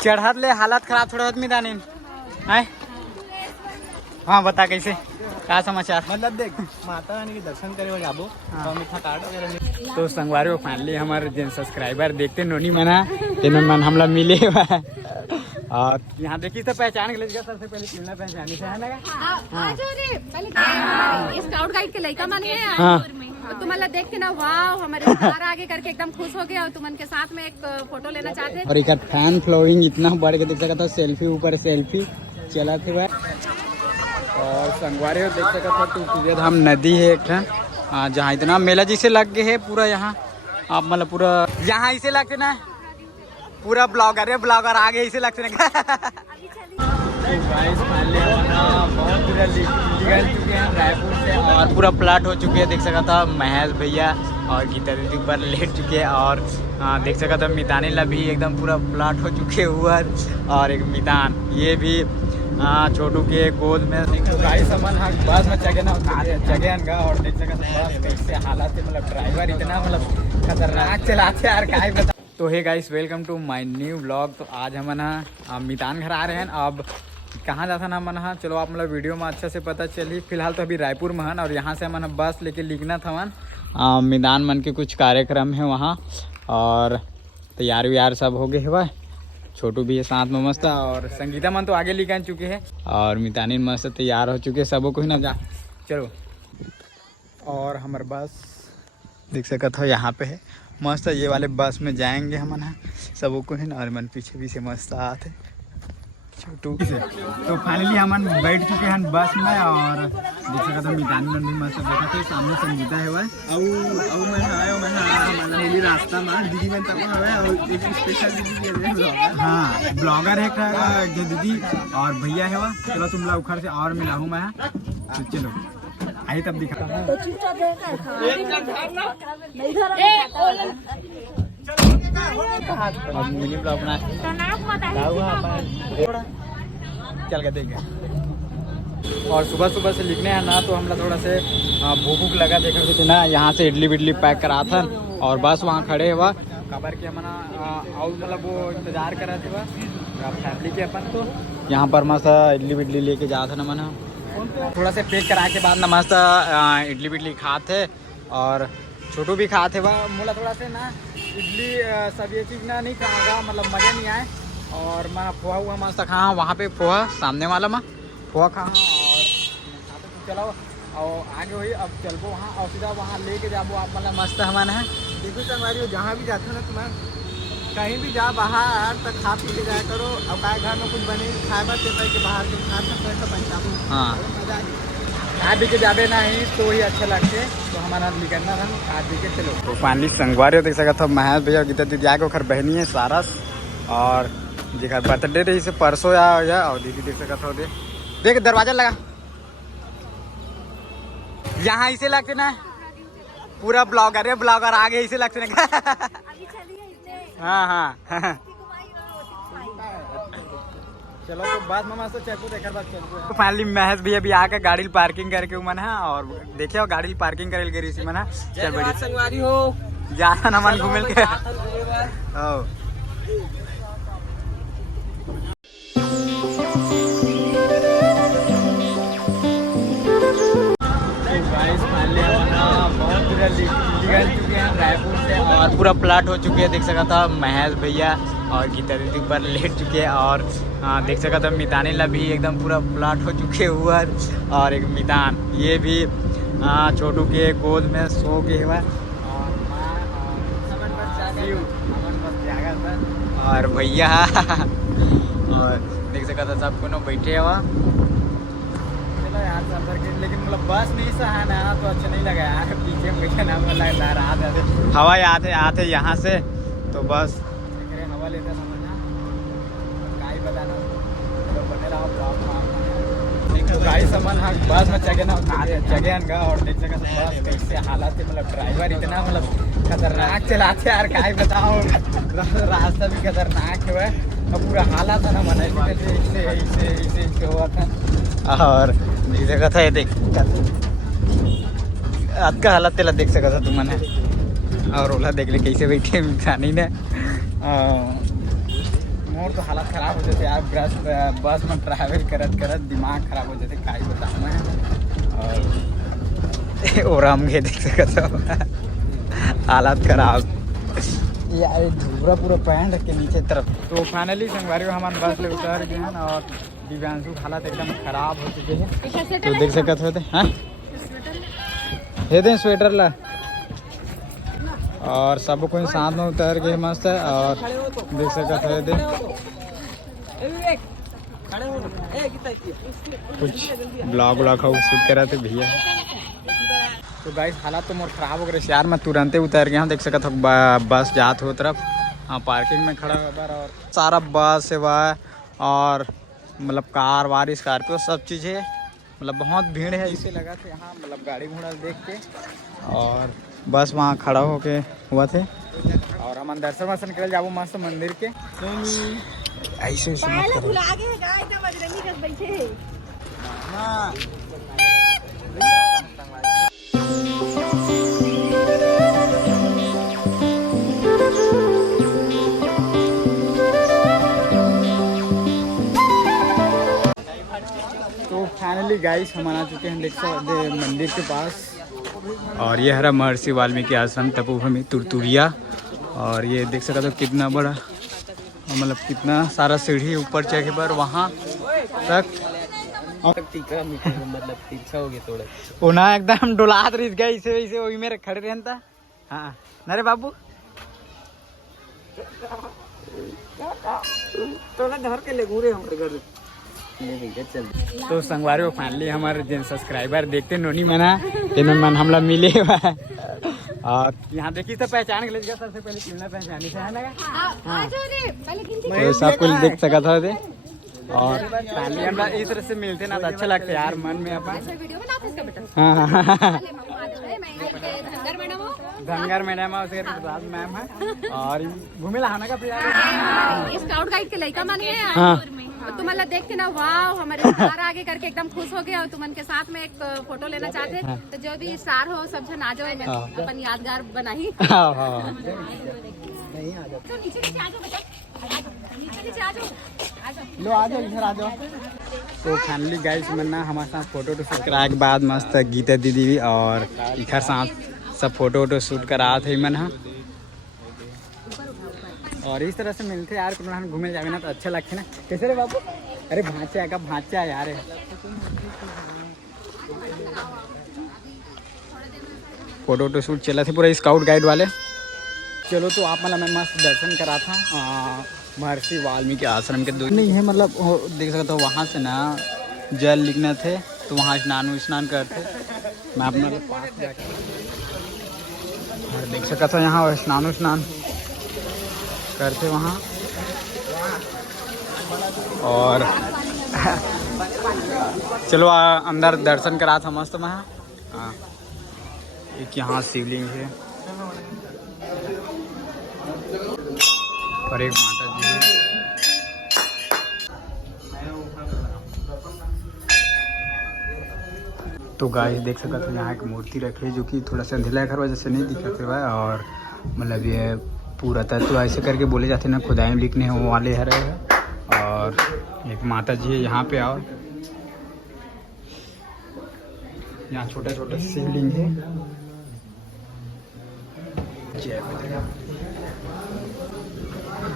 चढ़त ले हालत खराब थोड़ा होत मितानी है। हाँ बता कैसे क्या समाचार। मतलब देख माता रानी के दर्शन करे हो जाबो तो मीठा कार्ड वगैरह। तो संगवारी वो फाइनली हमारे जिन सब्सक्राइबर देखते नोनी मना तेन मन हमला मिले हुआ है। और यहाँ देखी तो पहचान के लिए सबसे पहले कितना पहचानी से है ना। स्काउट गाइड के लड़का मन है। हाँ तुम्हारा देख के ना वाह हमारे स्टार आगे करके एकदम खुश हो गया और तुमन के साथ में एक फोटो लेना चाहते हैं। और एक फैन फ्लोइंग इतना बढ़ के देख सकता था। सेल्फी ऊपर सेल्फी चला थे वह। और संगवारी हो देख सकता था टूटिया धाम नदी है एक जहाँ इतना मेला जैसे लग गए है पूरा। यहाँ आप मतलब पूरा यहाँ ऐसे लगते ना पूरा ब्लॉगर है। ब्लॉगर आगे ऐसे लगते ना। बहुत पूरा निकल चुके हैं रायपुर से और पूरा प्लाट हो चुके हैं। देख सका था महेश भैया और गीता दीदी ऊपर लेट चुके हैं। और देख सका था मितानी ला भी एकदम पूरा प्लाट हो चुके हुआ। और एक मितान ये भी छोटू के गोद में गाड़ी सामान बस में जगह ना और देख सका था कैसे हालत है। मतलब ड्राइवर इतना मतलब खतरनाक चलाते यार क्या बता। तो hey guys welcome to my new vlog. तो आज हम ना मितान घर आ रहे हैं। अब कहाँ जाता ना मन चलो आप मतलब वीडियो में अच्छा से पता चली। फिलहाल तो अभी रायपुर में हन और यहाँ से मन बस लेके लिखना था मन मैदान मन के कुछ कार्यक्रम है वहाँ। और तैयार व्यार सब हो गए है वह। छोटू भी है साथ में मस्त। और संगीता मन तो आगे लिखा चुके हैं और मितानी मस्त तैयार हो चुके हैं। सबको कोई ना जा चलो। और हमारे बस देख सका था यहाँ पे है मस्त। ये वाले बस में जाएंगे हम ना सबको है ना। और मन पीछे भी से मस्त आते छोटू से। तो फाइनली हम बैठ चुके हैं बस में। और देख सकते था मितानी नंदी मस्त बैठा थे। सामने संगीता है वह रास्ता में दीदी में तक और एक स्पेशल दीदी। हाँ ब्लॉगर है दीदी और भैया है वह। चलो तुम लोग उखर से और मिला हूँ मैं। तो चलो आई तब दिखा। अब मिनी ब्लॉग बना चल के देंगे। और सुबह सुबह से लिखने हैं ना तो हम लोग थोड़ा से भूख लगा देखा थे ना। यहाँ से इडली विडली पैक करा था और बस वहाँ खड़े हुआ खबर के मना और मतलब वो इंतजार कर रहे थे वह फैमिली के अपन। तो यहाँ पर मस्त इडली विडली लेके जा था ना मना। थोड़ा से पैक करा के बाद ना मस्त इडली विडली खाते और छोटू भी खाते वह। मोला थोड़ा से ना इडली सब ये चीज़ ना नहीं खाएगा मतलब मज़ा नहीं आए। और मैं पोहा हुआ मस्त खा वहाँ पे पोहा सामने वाला में पोहा खा। और तो चलो और आगे हुई अब चलबो वहाँ और सीधा वहाँ लेके जाबो आप मतलब मस्त हमारा है। देखो संगवारी जहाँ भी जाते हो ना तुम्हारा कहीं भी जा बाहर तो खा पी के जाया करो। अब काय घर में कुछ बने खाए बस के बाहर के खा सकते पंचाबू। हाँ मजा खा पी के जाबे नहीं तो ही अच्छा लगते। तो हमारा निकलना था खा पी के चलो। तो फाइनली संगवारी देख सका था महेश भैया गीता दीदी आगे ओखर बहनी है सारस। और देखा बर्थडे रही से परसों या और दीदी देख सका था देख दरवाजा लगा यहाँ ऐसे लगते ना पूरा ब्लॉगर है। ब्लॉगर आगे ऐसे लगते ना। हाँ हाँ चलो तो बाद में मस्त चेकू देखकर बात चलते हैं। तो फाइनली महेश भैया भी आकर गाड़ी पार्किंग करके मन है। और देखिए गाड़ी पार्किंग करे गई इसी मन है। चल बड़ी संगवारी हो ज्यादा ना मन घूमे के। बहुत पूरा निकल चुके हैं रायपुर से और पूरा प्लाट हो चुके हैं। देख सका था महेश भैया और गीता दीदी ऊपर लेट चुके हैं। और देख सका था मितानी ला भी एकदम पूरा प्लाट हो चुके हुआ। और एक मितान ये भी छोटू के गोद में सो गए हुआ। और भैया और देख सका था सब कोनो बैठे हुआ। चलो यार सफर के लेकिन मतलब बस नहीं सहा ना तो अच्छा नहीं लगा यार। पीछे बैठे ना लग रहा था हवा आते यहाँ से तो बस हवा लेते समझना का ही बताना। तो बने रहो तो गाड़ी सामान बस में जगह और देख सका बस कैसे हालत है। मतलब ड्राइवर इतना मतलब खतरनाक चलाते यार क्या ही बताओ। रास्ता भी खतरनाक है और पूरा हालत है ना मन ऐसे हुआ था। और देख सका था ये देख आज का हालत तेला देख सका था तुमने। और ओला देख ले कैसे बैठे मितानी ने मोर तो हालत ख़राब हो जाते यार। बस में ट्रैवल करत दिमाग ख़राब हो जाते, का बताऊँ मैं। और हम के देख सकते हो हालत ख़राब यार, धूरा पूरा पैंट रख के नीचे तरफ। तो फाइनली संगवारी हमारे बस ले उतर गए हैं और दिव्यांशु की हालत एकदम ख़राब हो चुके हैं। तो देख सकते होते हाँ दे स्वेटर ला, और सब कोई साथ में उतर गए मस्त है। और देख सकते हो दे कुछ ब्लॉग शूट करा थे भैया। तो गाइस हालात तो मोर खराब हो गए यार, मैं तुरंत उतर गया हूँ। देख सकते हो बस जात हो तरफ, हाँ पार्किंग में खड़ा हो बार, और सारा बस सेवा और मतलब कार वार स्कॉर्पियो सब चीज़ें, मतलब बहुत भीड़ है। इसे लगा था यहाँ मतलब गाड़ी घोड़ा देख के, और बस वहाँ खड़ा होके हुआ थे। और हम दर्शन वर्शन कर जाबो मस्त मंदिर के। ऐसे तो फाइनली गाइस हम आ चुके हैं देख सकते मंदिर के पास। और ये हरा महर्षि वाल्मीकि आश्रम तपोभूमि तुरतुरिया। और ये देख सकते हो कितना बड़ा, मतलब कितना सारा सीढ़ी ऊपर चढ़े पर वहाँ तक मतलब तीखा हो गया थोड़ा ओना एकदम डोलात रह गया इसे वैसे वही मेरे खड़े रहता। हाँ नरे बाबू थोड़ा घर के ले घूरे हमारे घर। तो संगवारी हो फाइनली हमारे जिन सब्सक्राइबर देखते नोनी मना तेन मन हमला मिले हुआ है। और यहाँ देखिए तो पहचान के लिए सबसे पहले कितना पहचानी से है ना। तो सब कुछ देख सका था दे। और फाइनली हम इस तरह से मिलते ना तो अच्छा लगता है यार मन में अपन। धनगर मैडम है मैम है। और घूमे लाना का स्काउट गाइड के लड़का मान गए तुम्हारा देख के ना वाह हमारे स्टार आगे करके एकदम खुश हो गया। और तुमन के साथ में एक फोटो लेना चाहते तो जो भी स्टार हो सब जन आ जाओ, अपन यादगार बनाई। लो आ जाओ इधर आ जाओ। तो फाइनली गाइस मन्ना हमारे साथ फोटो शूट कराने के बाद मस्त गीता दीदी भी और इधर साथ सब फोटो शूट करा थे मन। और इस तरह से मिलते यार घूमे जावे ना तो अच्छा लगते ना। कैसे रे बाबू? अरे भांचा है का भांचा है यार। फोटो शूट चला थे पूरा स्काउट गाइड वाले। चलो तो आप मतलब मैं मस्त दर्शन करा था महर्षि वाल्मीकि आश्रम के दो नहीं है मतलब देख सकते हो वहाँ से ना जल लिखना थे तो वहाँ स्नान करते। मैं अपना पास जाके देख सकता था यहाँ स्नान करते वहाँ। और चलो अंदर दर्शन करा था मस्त वहाँ। हाँ एक यहाँ शिवलिंग है और एक माता जी है। तो गाइस देख सकते हो यहाँ एक मूर्ति रखी है जो कि थोड़ा सा अंधेला घर वजह से नहीं दिखते हुआ। और मतलब ये पूरा तत्व ऐसे करके बोले जाते ना खुदाई में लिखने वो वाले है रहे। और एक माता जी है यहाँ पे। और यहाँ छोटा छोटा शिवलिंग है। जय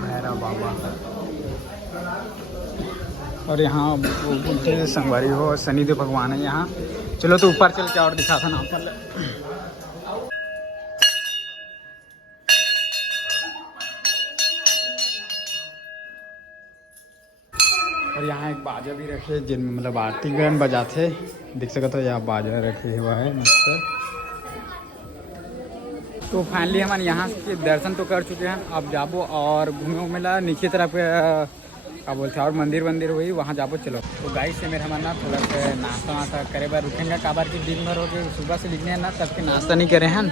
भैरव बाबा। और यहाँ बोलते संगवारी हो शनिदेव भगवान है यहाँ। चलो तो ऊपर चल के और दिखा था ना पर। और यहाँ एक बाजा भी रखे जिनमें मतलब आरती गान बजाते देख सकते हो। यहाँ बाजा रखे हुआ है मस्त। तो फाइनली हम यहाँ के दर्शन तो कर चुके हैं। अब जाबो और घूमे ला नीचे तरफ क्या बोलते हैं और मंदिर हुई वहाँ जाबो। चलो तो गाइस से मेरा मन ना थोड़ा सा नाश्ता वास्ता करे बार रुकेंगे काबार की दिन भर हो गए सुबह से लिखने हैं ना तब के नाश्ता नहीं करे हैं।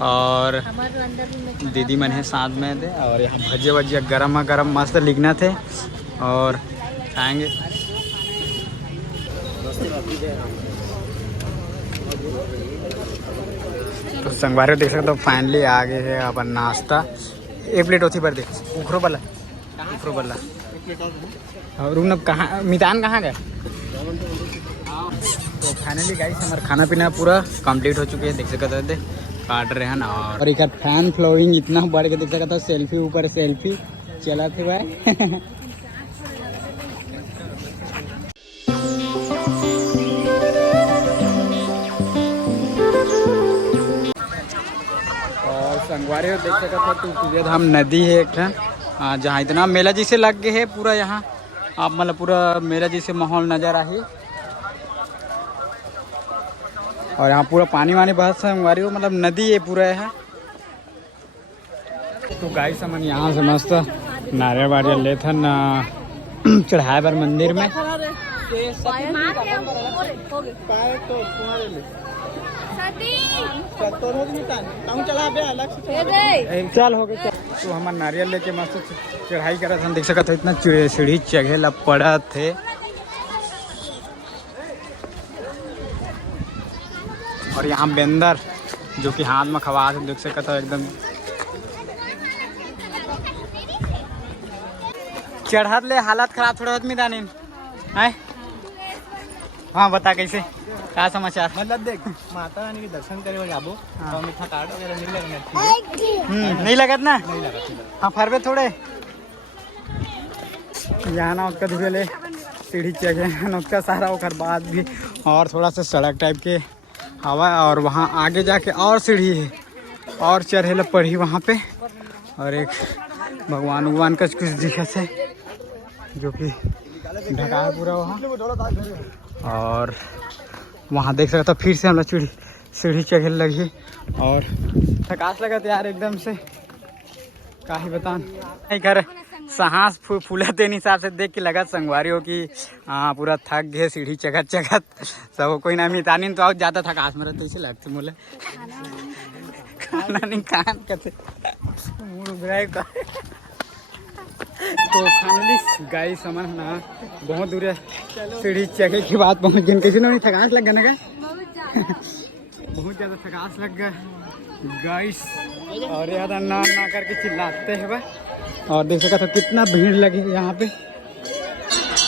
और दीदी मन है साथ में दे। और यहाँ भजिया वजिया गरम मस्त लिखना थे और खाएंगे। तो संगवारी देख सकते हो फाइनली आ गए है अपन नाश्ता। एक प्लेट होती पर दे उखरो वाला फ्रो बल्ला और रुक कहाँ मितान कहाँ गए। तो फाइनली गाइस हमारा खाना पीना पूरा कंप्लीट हो चुके हैं। देख सकते थे काट रहे हैं ना और एक फैन फ्लोइंग इतना बढ़ के देख सकता सेल्फी ऊपर सेल्फी चला थे भाई। और संगवारी देख सकता तो धाम नदी है एक जहाँ इतना मेला जैसे लग गए है पूरा यहाँ आप मतलब पूरा मेला जैसे माहौल नज़र आ है। और यहाँ पूरा पानी वानी बहुत संगवारी हो मतलब नदी है पूरा है। तो गाइस हम यहाँ से मस्त नारियल वारियल ले थे ना चढ़ाए बार मंदिर में। चल हो गया तो हमारे नारियल लेके मस्त चढ़ाई करा था देख सकते इतना सीढ़ी चढ़े पड़ा थे। और यहाँ बेंदर जो कि हाथ में खवा देख सकते एकदम चढ़त ले हालत खराब थोड़ा आदमी दानी है। हाँ बता कैसे क्या समाचार। मतलब देख माता रानी के दर्शन करे जाबो और मीठा कार्ड वगैरह नहीं लगना नहीं लगत ना नहीं लगा। हाँ फरबे थोड़े यहाँ ना उसका धीरे ले सीढ़ी चढ़े उसका सारा ओकर बाद भी और थोड़ा सा सड़क टाइप के हवा और वहाँ आगे जाके और सीढ़ी है और चढ़े ला पड़ी वहाँ पे। और एक भगवान का कुछ दिक्कत है जो कि ढका है पूरा वहाँ। और वहाँ देख सकता फिर से हम लोग सीढ़ी चढ़े लगी और थकास लगा यार एकदम से का ही बता नहीं कर सांस फूला तेन हिसाब से देख के लगा संगवारी हो कि हाँ पूरा थक गए सीढ़ी चढ़त सब कोई ना मितानी तो और ज़्यादा थकास में रहते ऐसे लगते बोले खाना नहीं खान करते तो फाइनली गाइस समझ ना बहुत दूर है सीढ़ी चढ़े के बाद पहुँच गए। किसी ने थकास लग गया ना बहुत ज़्यादा थकास लग गया गाइस और यार ना करके चिल्लाते हैं भाई। और देख सकते हो कितना भीड़ लगी यहाँ पे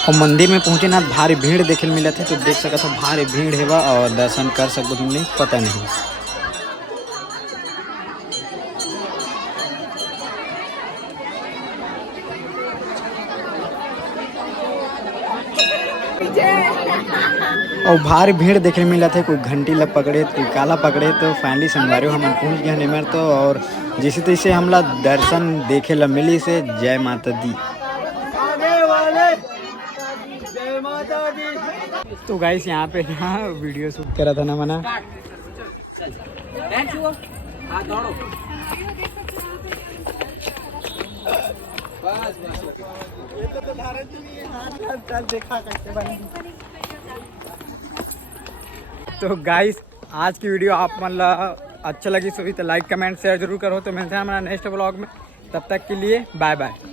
और मंदिर में पहुँचे ना भारी भीड़ देखे मिला थे। तो देख सकते हो भारी भीड़ है और दर्शन कर सको तुमने पता नहीं। और भारी भीड़ देखने मिला थे कोई घंटी लग पकड़े कोई काला पकड़े। तो फाइनली संगवारी हम पहुँच गए निमर तो और जैसे तैसे हमला दर्शन देखे ला मिली से जय माता दी। तो गाइस यहाँ पे ना वीडियो शूट करा था ना मना तो गाइस आज की वीडियो आप मतलब अच्छा लगी सो तो लाइक कमेंट शेयर जरूर करो। तो मिलते हैं हमारा नेक्स्ट ब्लॉग में, तब तक के लिए बाय बाय।